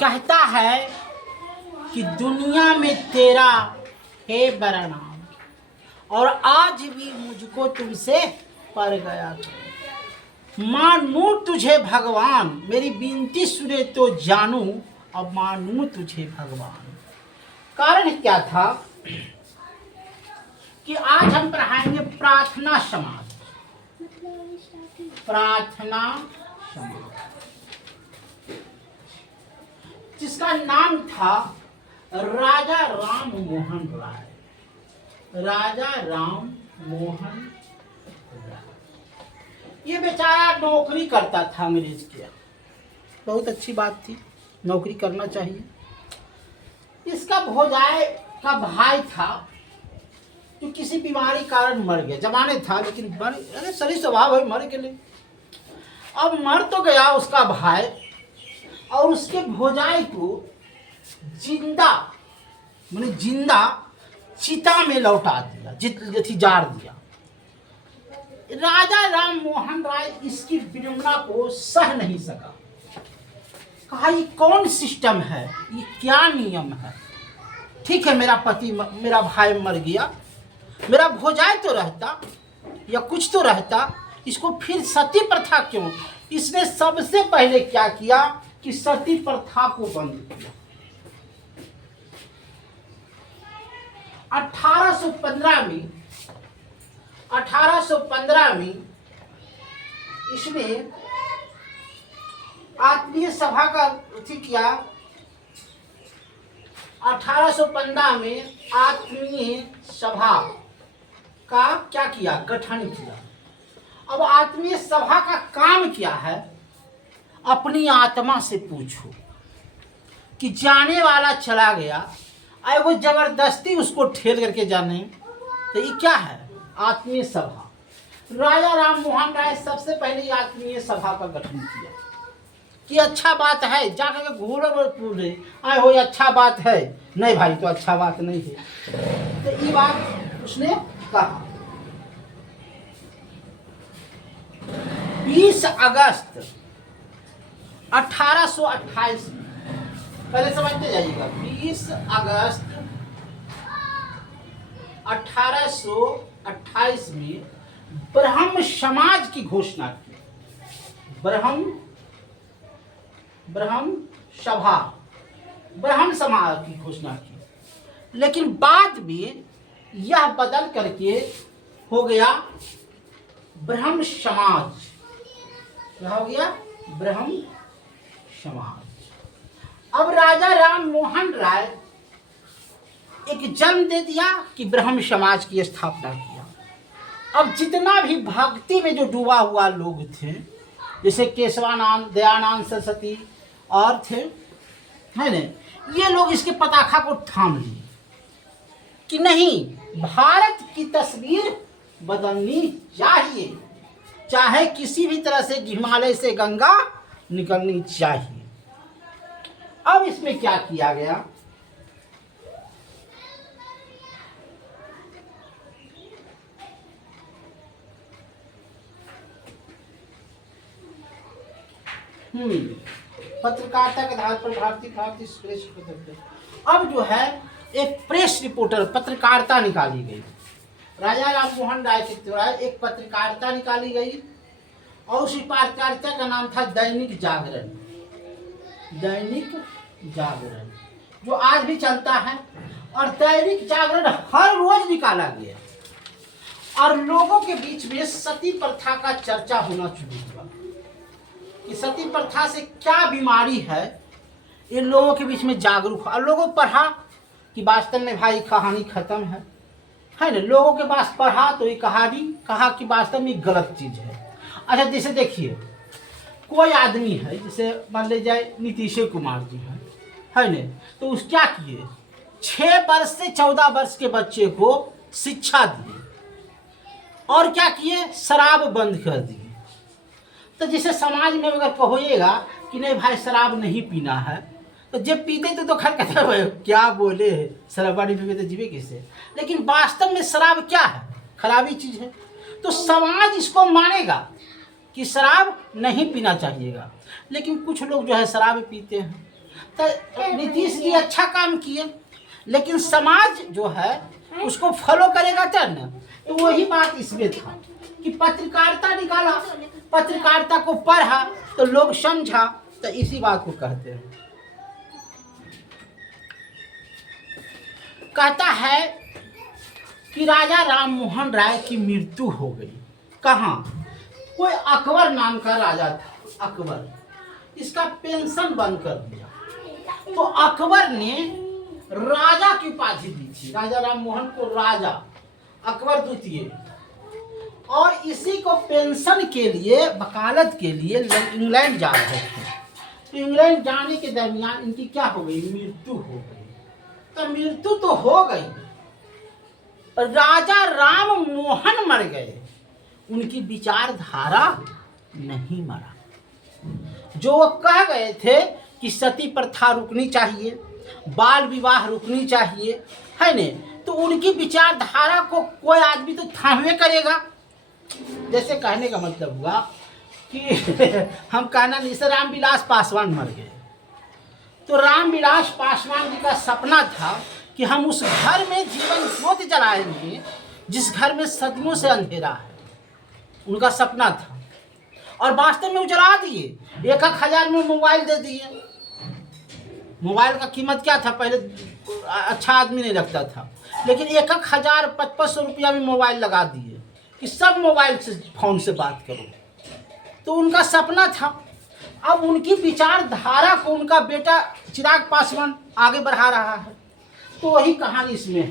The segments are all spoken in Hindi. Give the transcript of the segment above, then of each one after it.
कहता है कि दुनिया में तेरा है बड़ा नाम और आज भी मुझको तुमसे पर गया। मानूं तुझे भगवान, मेरी विनती सुने तो जानूं, अब मानूं तुझे भगवान। कारण क्या था कि आज हम पढ़ाएंगे प्रार्थना समाज। प्रार्थना समाज जिसका नाम था राजा राम मोहन राय। राजा राम मोहन राय ये बेचारा नौकरी करता था अंग्रेज के। बहुत अच्छी बात थी, नौकरी करना चाहिए। इसका भोजाई का भाई था जो किसी बीमारी कारण मर गया। जमाने था लेकिन अरे सही स्वभाव है, मर गए। अब मर तो गया उसका भाई और उसके भोजाई को जिंदा मैंने जिंदा चिता में लौटा दिया, जार दिया। राजा राम मोहन राय इसकी विडंबना को सह नहीं सका। कहा ये कौन सिस्टम है, ये क्या नियम है। ठीक है, मेरा भाई मर गया, मेरा भोजाई तो रहता या कुछ तो रहता, इसको फिर सती प्रथा क्यों। इसने सबसे पहले क्या किया कि सती प्रथा को बंद किया। 1815 में इसने आत्मीय सभा का किया। 1815 में आत्मीय सभा का क्या किया, गठन किया। अब आत्मीय सभा का काम क्या है, अपनी आत्मा से पूछो कि जाने वाला चला गया, अरे वो जबरदस्ती उसको ठेल करके जाने, तो ये क्या है, आत्मीय सभा। राजा राम मोहन राय सबसे पहले आत्मीय सभा का गठन किया कि अच्छा बात है, जाकर के घूरे पूरे आए हो, अच्छा बात है। नहीं भाई, तो अच्छा बात नहीं है। तो ये बात उसने कहा। 20 अगस्त 1828 में, पहले समझते जाइएगा, 20 अगस्त 1828 में ब्रह्म समाज की घोषणा की। ब्रह्म समाज की घोषणा की। लेकिन बाद में यह बदल करके हो गया ब्रह्म समाज। क्या हो गया, ब्रह्म समाज। अब राजा राम मोहन राय एक जन्म दे दिया कि ब्रह्म समाज की स्थापना किया। अब जितना भी भक्ति में जो डूबा हुआ लोग थे, जैसे केशवानंद, दयानंद सरस्वती और थे, है ना, ये लोग इसके पताखा को थाम लिए कि नहीं, भारत की तस्वीर बदलनी चाहिए, चाहे किसी भी तरह से हिमालय से गंगा निकलनी चाहिए। अब इसमें क्या किया गया, पत्रकारिता के आधार पर भारतीय प्रेस पत्रकार। अब जो है एक प्रेस रिपोर्टर पत्रकारिता निकाली गई। राजा राम मोहन राय के द्वारा एक पत्रकारिता निकाली गई और उसी पत्रकारिता का नाम था दैनिक जागरण। दैनिक जागरण जो आज भी चलता है, और दैनिक जागरण हर रोज निकाला गया और लोगों के बीच में सती प्रथा का चर्चा होना शुरू हुआ कि सती प्रथा से क्या बीमारी है, इन लोगों के बीच में जागरूक। और लोगों पढ़ा कि वास्तव में भाई कहानी खत्म है ना। लोगों के पास पढ़ा तो ये कहानी कहा कि वास्तव में गलत चीज है। अच्छा, जैसे देखिए कोई आदमी है, जैसे मान ले जाए नीतीश कुमार जी है ना, तो उस क्या किए, 6 वर्ष से 14 वर्ष के बच्चे को शिक्षा दिए और क्या किए, शराब बंद कर दिए। तो जैसे समाज में अगर कहोइएगा कि नहीं भाई शराब नहीं पीना है, तो जब पीते तो खैर कहते हैं क्या बोले, शराबानी पीते तो जीवे कैसे। लेकिन वास्तव में शराब क्या है, खराबी चीज है। तो समाज इसको मानेगा कि शराब नहीं पीना चाहिएगा। लेकिन कुछ लोग जो है शराब पीते हैं। तो नीतीश जी अच्छा काम किए, लेकिन समाज जो है उसको फॉलो करेगा तब ना। तो वही बात इसमें था कि पत्रकारिता निकाला, पत्रकारिता को पढ़ा तो लोग समझा, तो इसी बात को कहते हैं। कहता है कि राजा राम मोहन राय की मृत्यु हो गई। कहाँ? कोई अकबर नाम का राजा था, अकबर, इसका पेंशन बंद कर दिया। तो अकबर ने राजा की उपाधि दी थी, राजा राम मोहन को राजा, अकबर द्वितीय। और इसी को पेंशन के लिए, वकालत के लिए इंग्लैंड जा रहे थे। तो इंग्लैंड जाने के दरमियान इनकी क्या हो गई? मृत्यु हो गई। तो मृत्यु तो हो गई, राजा राम मोहन मर गए, उनकी विचारधारा नहीं मरा। जो वो कह गए थे कि सती प्रथा रुकनी चाहिए, बाल विवाह रुकनी चाहिए, है ने, तो उनकी विचारधारा को कोई आदमी तो थामे करेगा। जैसे कहने का मतलब हुआ कि हम कहना नहीं सर, रामविलास पासवान मर गए, तो रामविलास पासवान जी का सपना था कि हम उस घर में जीवन ज्योति जलाएंगे जिस घर में सदियों से अंधेरा है। उनका सपना था और वास्तव में वो जला दिए। 1,000 में मोबाइल दे दिए। मोबाइल का कीमत क्या था? पहले अच्छा आदमी नहीं रखता था, लेकिन 1,000 500 रुपया में मोबाइल लगा दिए कि सब मोबाइल से, फोन से बात करो। तो उनका सपना था। अब उनकी विचारधारा को उनका बेटा चिराग पासवान आगे बढ़ा रहा है। तो वही कहानी इसमें है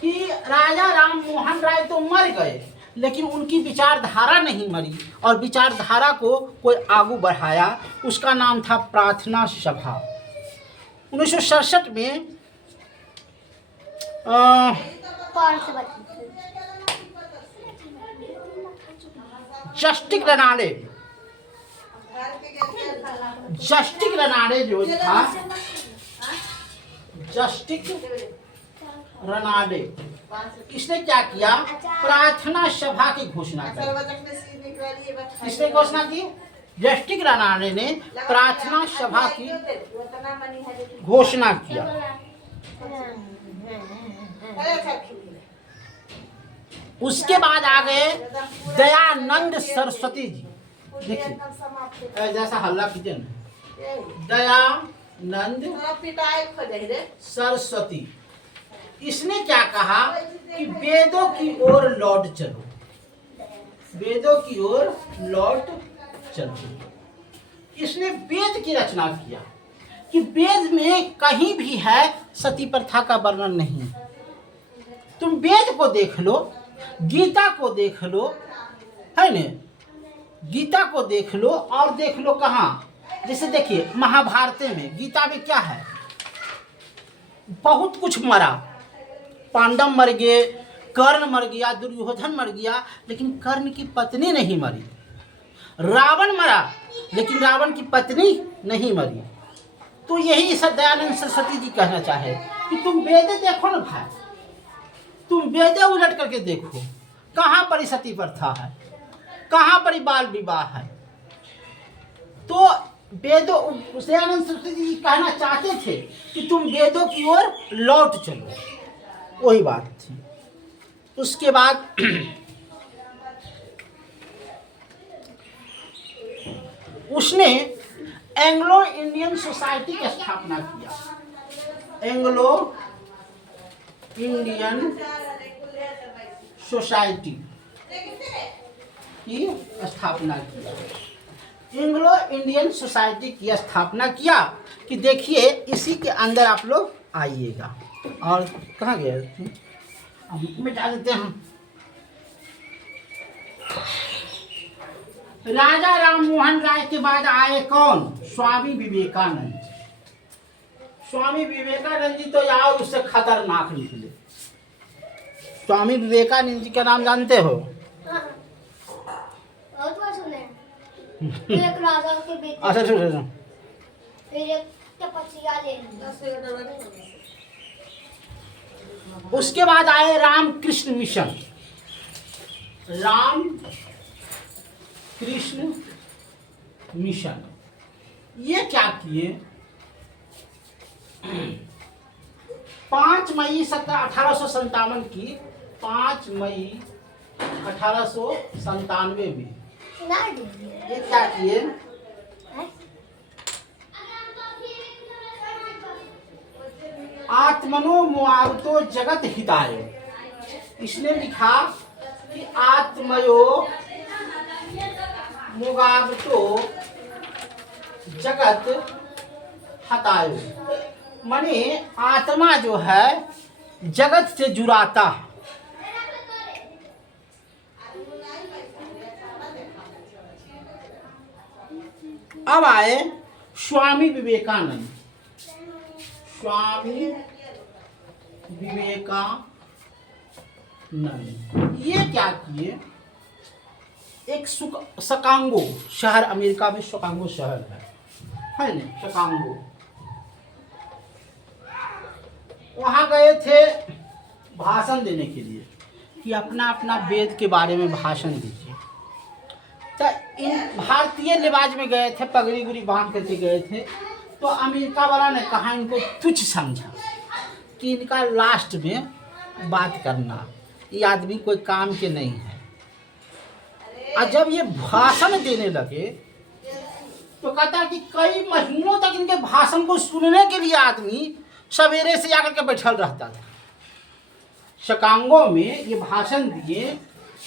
कि राजा राम मोहन राय तो मर गए, लेकिन उनकी विचारधारा नहीं मरी, और विचारधारा को कोई आगू बढ़ाया। उसका नाम था प्रार्थना सभा। 1967 में जस्टिस रनाडे जो था, जस्टिस रनाडे, इसने क्या किया? प्रार्थना सभा की घोषणा की। इसने घोषणा की, जस्टिस रनाडे ने प्रार्थना सभा की घोषणा किया। उसके बाद आ गए दयानंद सरस्वती जी। देखिए जैसा हल्ला कीजिए ना, दयानंद सरस्वती। इसने क्या कहा कि वेदों की ओर लौट चलो, वेदों की ओर लौट चलो। इसने वेद की रचना किया कि वेद में कहीं भी है सती प्रथा का वर्णन नहीं। तुम वेद को देख लो, गीता को देख लो, है न, गीता को देख लो, और देख लो कहाँ, जैसे देखिए महाभारत में, गीता में क्या है? बहुत कुछ मरा, पांडव मर गए, कर्ण मर गया, दुर्योधन मर गया, लेकिन कर्ण की पत्नी नहीं मरी। रावण मरा, लेकिन रावण की पत्नी नहीं मरी। तो यही सब दयानंद सरस्वती जी कहना चाहे कि तुम वेद देखो ना भाई, तुम वेद उलट करके देखो, कहाँ पर सती प्रथा है, कहाँ पर बाल विवाह है। तो वेदों, दयानंद सरस्वती जी कहना चाहते थे कि तुम वेदों की ओर लौट चलो, वही बात थी। उसके बाद उसने एंग्लो इंडियन सोसाइटी की स्थापना किया। एंग्लो इंडियन सोसाइटी की स्थापना किया। एंग्लो इंडियन सोसाइटी की स्थापना किया कि देखिए इसी के अंदर आप लोग आइएगा। और कहाँ गए? मिटा देते हैं। राजा राम मोहन राय के बाद आए कौन? स्वामी विवेकानंद। स्वामी विवेकानंद जी तो यार उससे खतरनाक निकले। स्वामी विवेकानंद जी का नाम जानते हो? एक राजा के बेटे, अच्छा फिर एक तपस्या ले। उसके बाद आए रामकृष्ण मिशन। राम कृष्ण मिशन ये क्या किए 5 मई 1857 की 5 मई 1897 में सुना दीजिए। ये क्या किए, हैं? आत्मनो मुआवतो जगत हितायो। इसने लिखा कि आत्मयो मुगावतो जगत हतायो, माने आत्मा जो है जगत से जुड़ाता है। अब आए स्वामी विवेकानंद। स्वामी विवेकानंद ये क्या किए, एक शिकागो शहर, अमेरिका में शिकागो शहर है ना, शिकागो, वहां गए थे भाषण देने के लिए कि अपना अपना वेद के बारे में भाषण दीजिए। तो इन भारतीय लिबाज में गए थे, पगड़ी गुड़ी बांध करके गए थे। तो अमेरिका वाला ने कहा, इनको तुच्छ समझा कि इनका लास्ट में बात करना, ये आदमी कोई काम के नहीं है। और जब ये भाषण देने लगे तो कहता कि कई महीनों तक इनके भाषण को सुनने के लिए आदमी सवेरे से जाकर के बैठल रहता था। शिकागो में ये भाषण दिए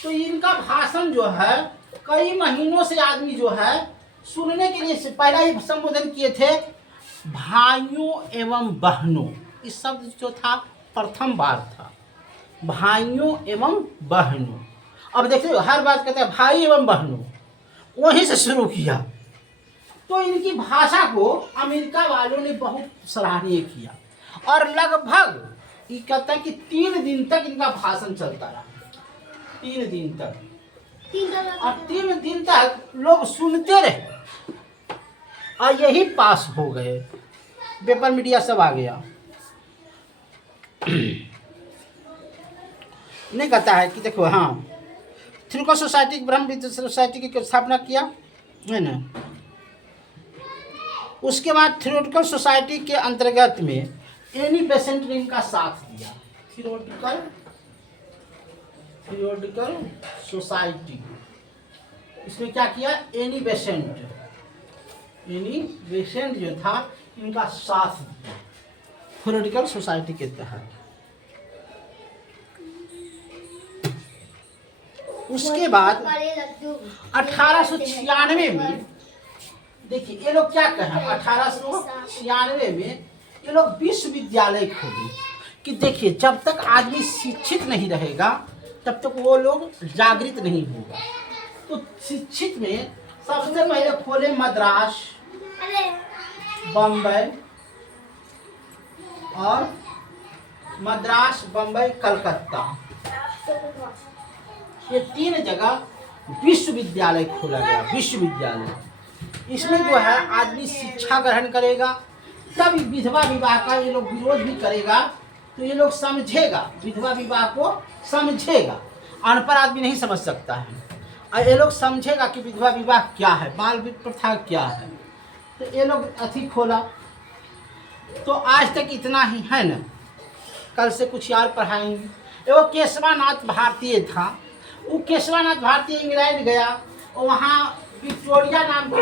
तो इनका भाषण जो है कई महीनों से आदमी जो है सुनने के लिए, पहला ही संबोधन किए थे भाइयों एवं बहनों। इस शब्द जो था प्रथम बार था, भाइयों एवं बहनों। अब देखिए हर बात कहते हैं भाई एवं बहनों, वहीं से शुरू किया। तो इनकी भाषा को अमेरिका वालों ने बहुत सराहनीय किया और लगभग ये कहता है कि 3 दिन तक इनका भाषण चलता रहा। 3 दिन तक, और 3 दिन तक लोग सुनते रहे और यही पास हो गए। पेपर मीडिया सब आ गया। नहीं कहता है कि देखो, हाँ, थियोलॉजिकल सोसाइटी, ब्रह्म विद्या सोसाइटी की स्थापना किया है ना। उसके बाद थियोलॉजिकल सोसाइटी के अंतर्गत में एनी बेसेंट ने इनका साथ दिया। थियोलॉजिकल सोसाइटी, इसमें क्या किया, एनी बेसेंट जो था इनका साथ दिया थियोलॉजिकल सोसाइटी के तहत। उसके बाद 1896 में देखिए ये लोग क्या कहें, 1896 में ये लोग विश्वविद्यालय खोले कि देखिए जब तक आदमी शिक्षित नहीं रहेगा तब तक वो लोग जागृत नहीं होगा। तो शिक्षित में सबसे पहले खोले मद्रास, बम्बई और मद्रास, बम्बई, कलकत्ता, ये 3 जगह विश्वविद्यालय खोला गया। विश्वविद्यालय, इसमें जो है आदमी शिक्षा ग्रहण करेगा, तब विधवा विवाह का ये लोग विरोध भी करेगा तो ये लोग समझेगा, विधवा विवाह को समझेगा। अनपढ़ आदमी नहीं समझ सकता है, और ये लोग समझेगा कि विधवा विवाह क्या है, बाल विवाह प्रथा क्या है। तो ये लोग अथी खोला। तो आज तक इतना ही है ना, कल से कुछ यार पढ़ाएंगे। वो केशवानाथ भारतीय था, वो केशवानाथ भारतीय इंग्लैंड गया और वहाँ विक्टोरिया नाम की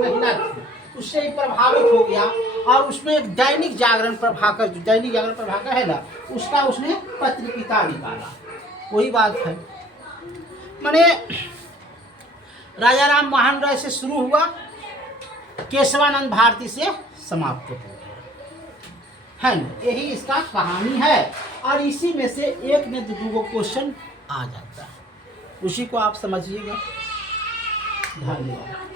महिला थी, उससे ही प्रभावित हो गया और उसमें एक दैनिक जागरण प्रभाकर, जो दैनिक जागरण प्रभाकर है ना, उसका उसने पत्रिका निकाला। वही बात है, माने राजा राम मोहन राय से शुरू हुआ, केशवानंद भारती से समाप्त हो गया है ना। यही इसका कहानी है और इसी में से एक ने 2 क्वेश्चन आ जाता है, उसी को आप समझिएगा। धन्यवाद।